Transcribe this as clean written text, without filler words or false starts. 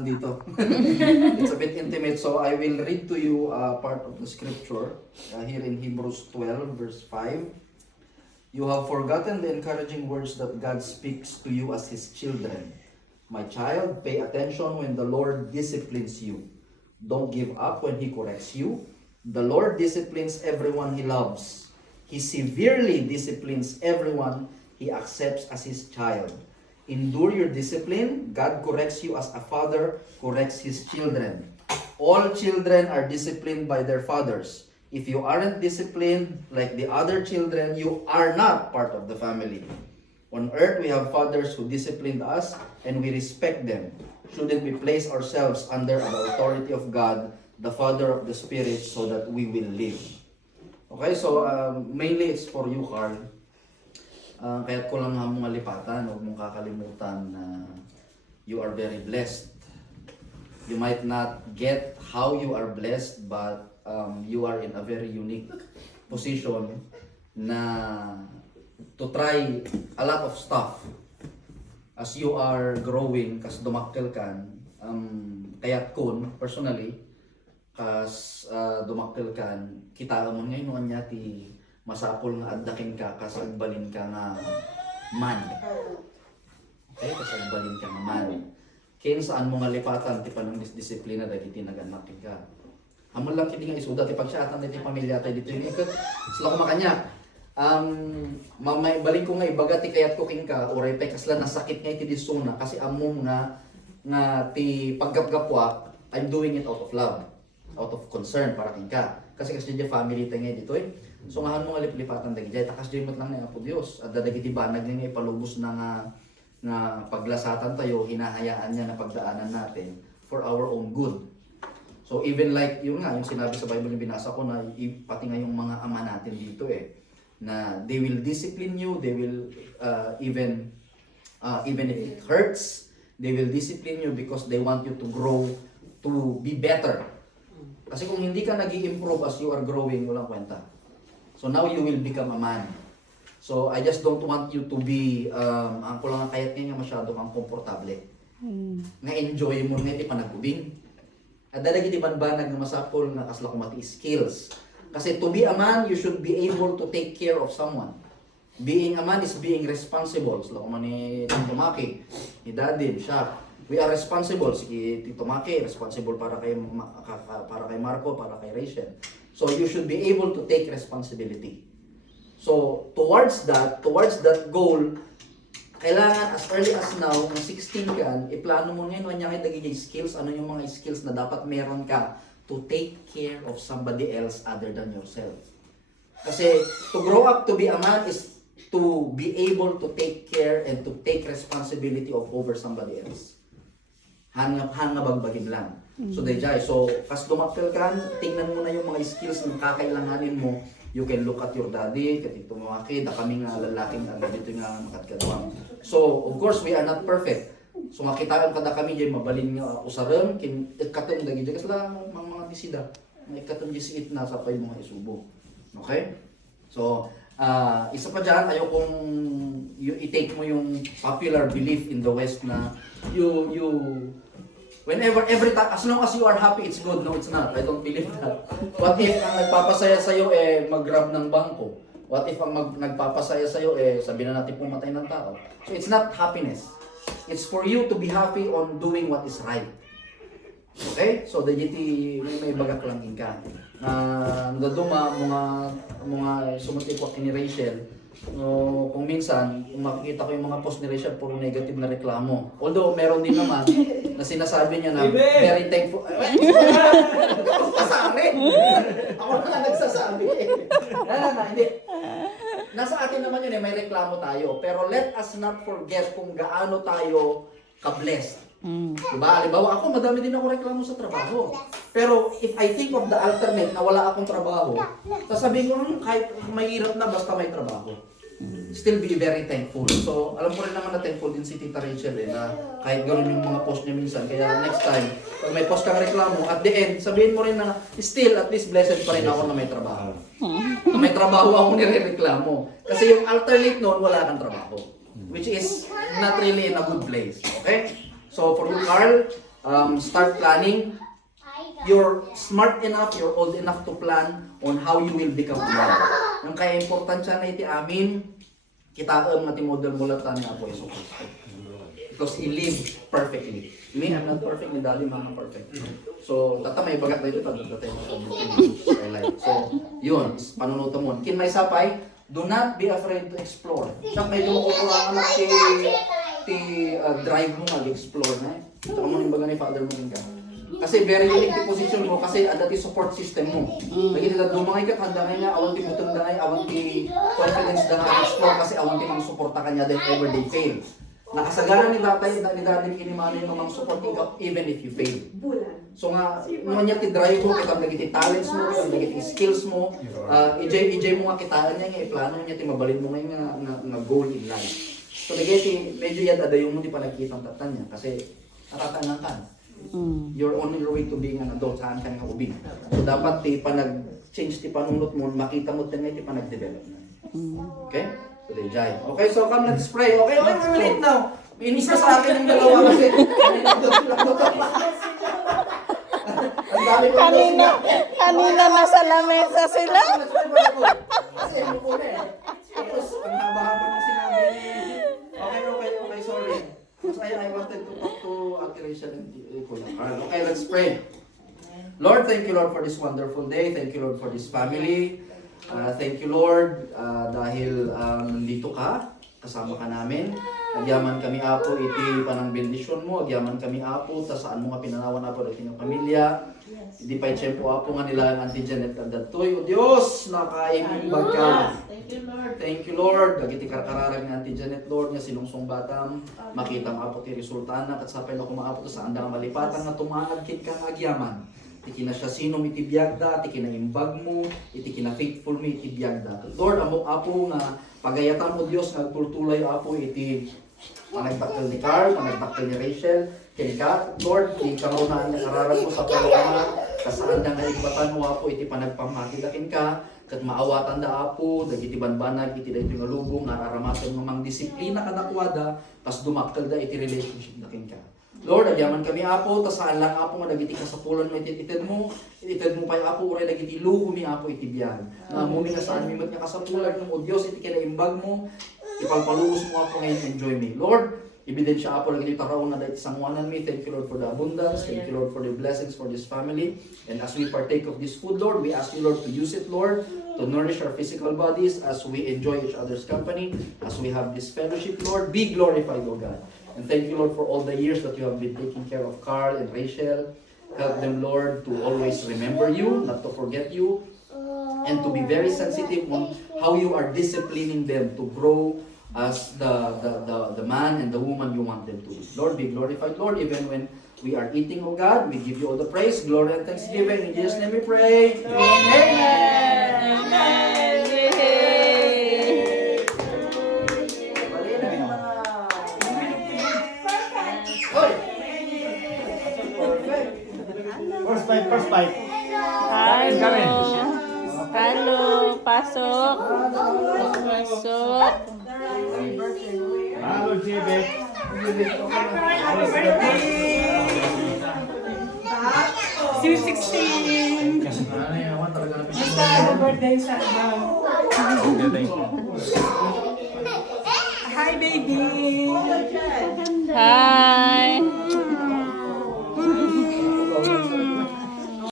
naman dito. It's a bit intimate, so I will read to you part of the scripture here in Hebrews 12 verse 5. You have forgotten the encouraging words that God speaks to you as His children. My child, pay attention when the Lord disciplines you. Don't give up when He corrects you. The Lord disciplines everyone He loves. He severely disciplines everyone He accepts as His child. Endure your discipline. God corrects you as a father corrects his children. All children are disciplined by their fathers. If you aren't disciplined like the other children, you are not part of the family. On earth, we have fathers who disciplined us and we respect them. Shouldn't we place ourselves under the authority of God, the Father of the Spirit, so that we will live? Okay, so mainly it's for you, Carl. Kaya't ko lang mga lipatan, huwag mong kakalimutan na you are very blessed. You might not get how you are blessed, but you are in a very unique position na to try a lot of stuff as you are growing, kas dumakkel kan, kaya't kun, personally, kas dumakkel kan, kita mo ngayon niya ti masapol nga addakin ka, kas agbalin ka nga man. Okay, kas agbalin ka nga man. Kaya saan mo nga lipatan, ti panang disiplina dahil iti naganakin ka. Amon lang kiti nga isuda, ti pagsyatan dito pamilya tayo dito yung ikot. Sila ko makanya. Mamay balik ko nga ibaga ti kayat ko king ka, oray tay kasla nasakit nga iti disuna, kasi among nga ti paggapgapwa, I'm doing it out of love, out of concern para king ka. Kasi di family tayo nga dito eh. So ngahan mo nga liplipatan dagi jay takas dimot lang na Apo Dios. At dagiti banag nga ipalubos na nga paglasatan tayo, hinahayaan niya na pagdaanan natin for our own good. So even like yung sinabi sa Bible yung binasa ko na pati nga yung mga ama natin dito na they will discipline you, they will even if it hurts, they will discipline you because they want you to grow, to be better. Kasi kung hindi ka nag-i-improve as you are growing, walang kwenta. So now you will become a man. So I just don't want you to be, ang ko lang kayat nga masyado kang komportable. Nga enjoy mo nga, di pa nagubing. At dalagi di banbanag na masapol nga kasla kumati skills. Kasi to be a man, you should be able to take care of someone. Being a man is being responsible. Sila kuman ni Tito Maki, ni Daddy, siya. We are responsible. Si Tito Maki, responsible para kay Marco, para kay Rachel. So you should be able to take responsibility. So towards that goal, kailangan as early as now, kung 16 ka, iplano mo ngayon kanya kayo daging skills, ano yung mga skills na dapat meron ka to take care of somebody else other than yourself. Kasi to grow up to be a man is to be able to take care and to take responsibility of over somebody else. Hanga bagbagin lang. So dayjay, so kas dumakkel ka, tingnan mo na yung mga skills na kakailanganin mo. You can look at your daddy, katito mga kid, kami nga lalaking dito nga makatkadwang. So of course we are not perfect. So makitaan kada kami jay mabalin nga usaram kin ikatong dagi kasi lang mga bisida. Ikatong gisiit na sa pay mga isubo. Okay? So isa pa dyan, ayaw kong i-take mo yung popular belief in the West na every time, as long as you are happy, it's good. No, it's not. I don't believe that. What if ang nagpapasaya sa'yo mag-grab ng bangko? What if ang nagpapasaya sa'yo sabi na natin pumatay ng tao? So it's not happiness. It's for you to be happy on doing what is right. Okay? So dagiti may bagak lang ka. Nadaduma mga sumutipot ni Rachel. Kung minsan, kung makikita ko yung mga post ni Rachel, puro negative na reklamo. Although, meron din naman na sinasabi niya na very thankful. Pasabi! Ako na nga nagsasabi. Hindi. Nasa atin naman yun may reklamo tayo. Pero let us not forget kung gaano tayo ka-blessed. Diba? Halimbawa ako, madami din ako reklamo sa trabaho. Pero if I think of the alternate na wala akong trabaho, sasabihin ko, kahit mahirap na basta may trabaho. Still be very thankful. So, alam ko rin naman na thankful din si Tita Rachel na kahit gano'n yung mga post niya minsan. Kaya next time, pag may post kang reklamo, at the end, sabihin mo rin na still, at least blessed pa rin ako na may trabaho. Na may trabaho ako nire-reklamo. Kasi yung alternate noon, wala kang trabaho. Which is not really in a good place. Okay? So for you, Carl, start planning. You're smart enough, you're old enough to plan on how you will become a mother. Ang kaya importante na iti amin, kitaam nga ti model mula tani Apo Yesu Cristo. Because He lived perfectly. Me, I'm not perfect, ni Daddy, mama perfect. So, tata may bagat na ito, tata So, yun, panunuto mo. Kin may sapay, do not be afraid to explore. Siya medyo makukurangan na drive mo mag-explore na. Ito mo yung baga ni Father mo ka. Kasi very unique ti position mo kasi ada ti support system mo. Lagi nila dumangay ka handa nga awan ti butong dangay awan ti confidence dangay explore kasi awan ti mang suporta kanya then ever they fail. Nakasagana ni tatay ni daddy kinimano yung mang support ka even if you fail. So nga no nya ti drive mo kita lagi ti talents mo, kita lagi ti skills mo, EJ mo nga kitaan niya nga iplano niya ti mabalin mo nga goal in life. So lagi ti medyo yad ada yung mo ti panagkitang tatan niya kasi natatanang ka. You're on your way to being an adult, saan ka nga ubing. So dapat ti panag-change ti panunot mo, makita mo din ti panag-develop na. Okay? So they jai. Okay, so come, let's pray. Okay, wait a minute now. Inis na sa akin yung dalawa kasi. Kanina nasa lamesa sila. Kasi ano po na eh. Tapos, ang haba-haba ng sinabi ni... Okay, sorry. Because I wanted to talk to Ate Rachel and Kuya Carl. Okay, let's pray. Lord, thank you, Lord, for this wonderful day. Thank you, Lord, for this family. Thank you, Lord, dahil nandito ka, kasama ka namin. Agyaman kami, Apo, iti panang bendisyon mo. Agyaman kami, Apo, ta saan mo nga pinanawan, Apo, at inyong pamilya. Hindi pa itsempo, Apo, nga nila ang Auntie Janet at datoy. O Diyos, nakaimbag ka. Thank you, Lord. Dagiti karkararag ni Auntie Janet, Lord, nga silungsong batam. Makita mo, Apo, ti resulta na, at sapay na kumaapo, saan da malipatan nga tumangad kin kang agyaman. Iti kina siya sinong itibiyagda, iti kina imbag mo, iti kina faithful mo itibiyagda. Lord, amo Apo nga pagayatan mo Diyos nga tultulay Apo iti panagdakkel ni Carl, panagdakkel ni Rachel, kini ka, Lord, iti karoon niya kararag mo sa pagkama, kasaan na nga ibatan mo Apo iti panagpamakilakin ka, kat maawatan da Apo, dagiti banbanag, iti dahito nga lubong, nararamasan ng mga disiplina kadakwada, pas dumakkel da iti relationship na kin ka. Lord, agyaman kami Apo, ta saan lang Apo nga dagiti kasapulan mo ititid mo pa yung Apo, uray dagiti luho mi Apo itibyan. Na mumi nga saan mi mat nga kasapulan mo, o Diyos, iti kinaimbag mo, ipalpaluos mo Apo ngayon, enjoy me. Lord, ebidensya Apo, lagi taraon na dahil sangwanan mi. Thank you Lord for the abundance, thank you Lord for the blessings for this family. And as we partake of this food, Lord, we ask you Lord to use it, Lord, to nourish our physical bodies as we enjoy each other's company, as we have this fellowship, Lord. Be glorified, O God. And thank you, Lord, for all the years that you have been taking care of Carl and Rachel. Help them, Lord, to always remember you, not to forget you, and to be very sensitive on how you are disciplining them to grow as the man and the woman you want them to be. Lord, be glorified, Lord, even when we are eating, oh God, we give you all the praise, glory, and thanksgiving. In Jesus' name we pray. Amen. Amen. First bite. Halo, pasok. Pasok. Halo, JB. Sweet 16! Basta happy birthday sa ibang. Hi, baby! Hi.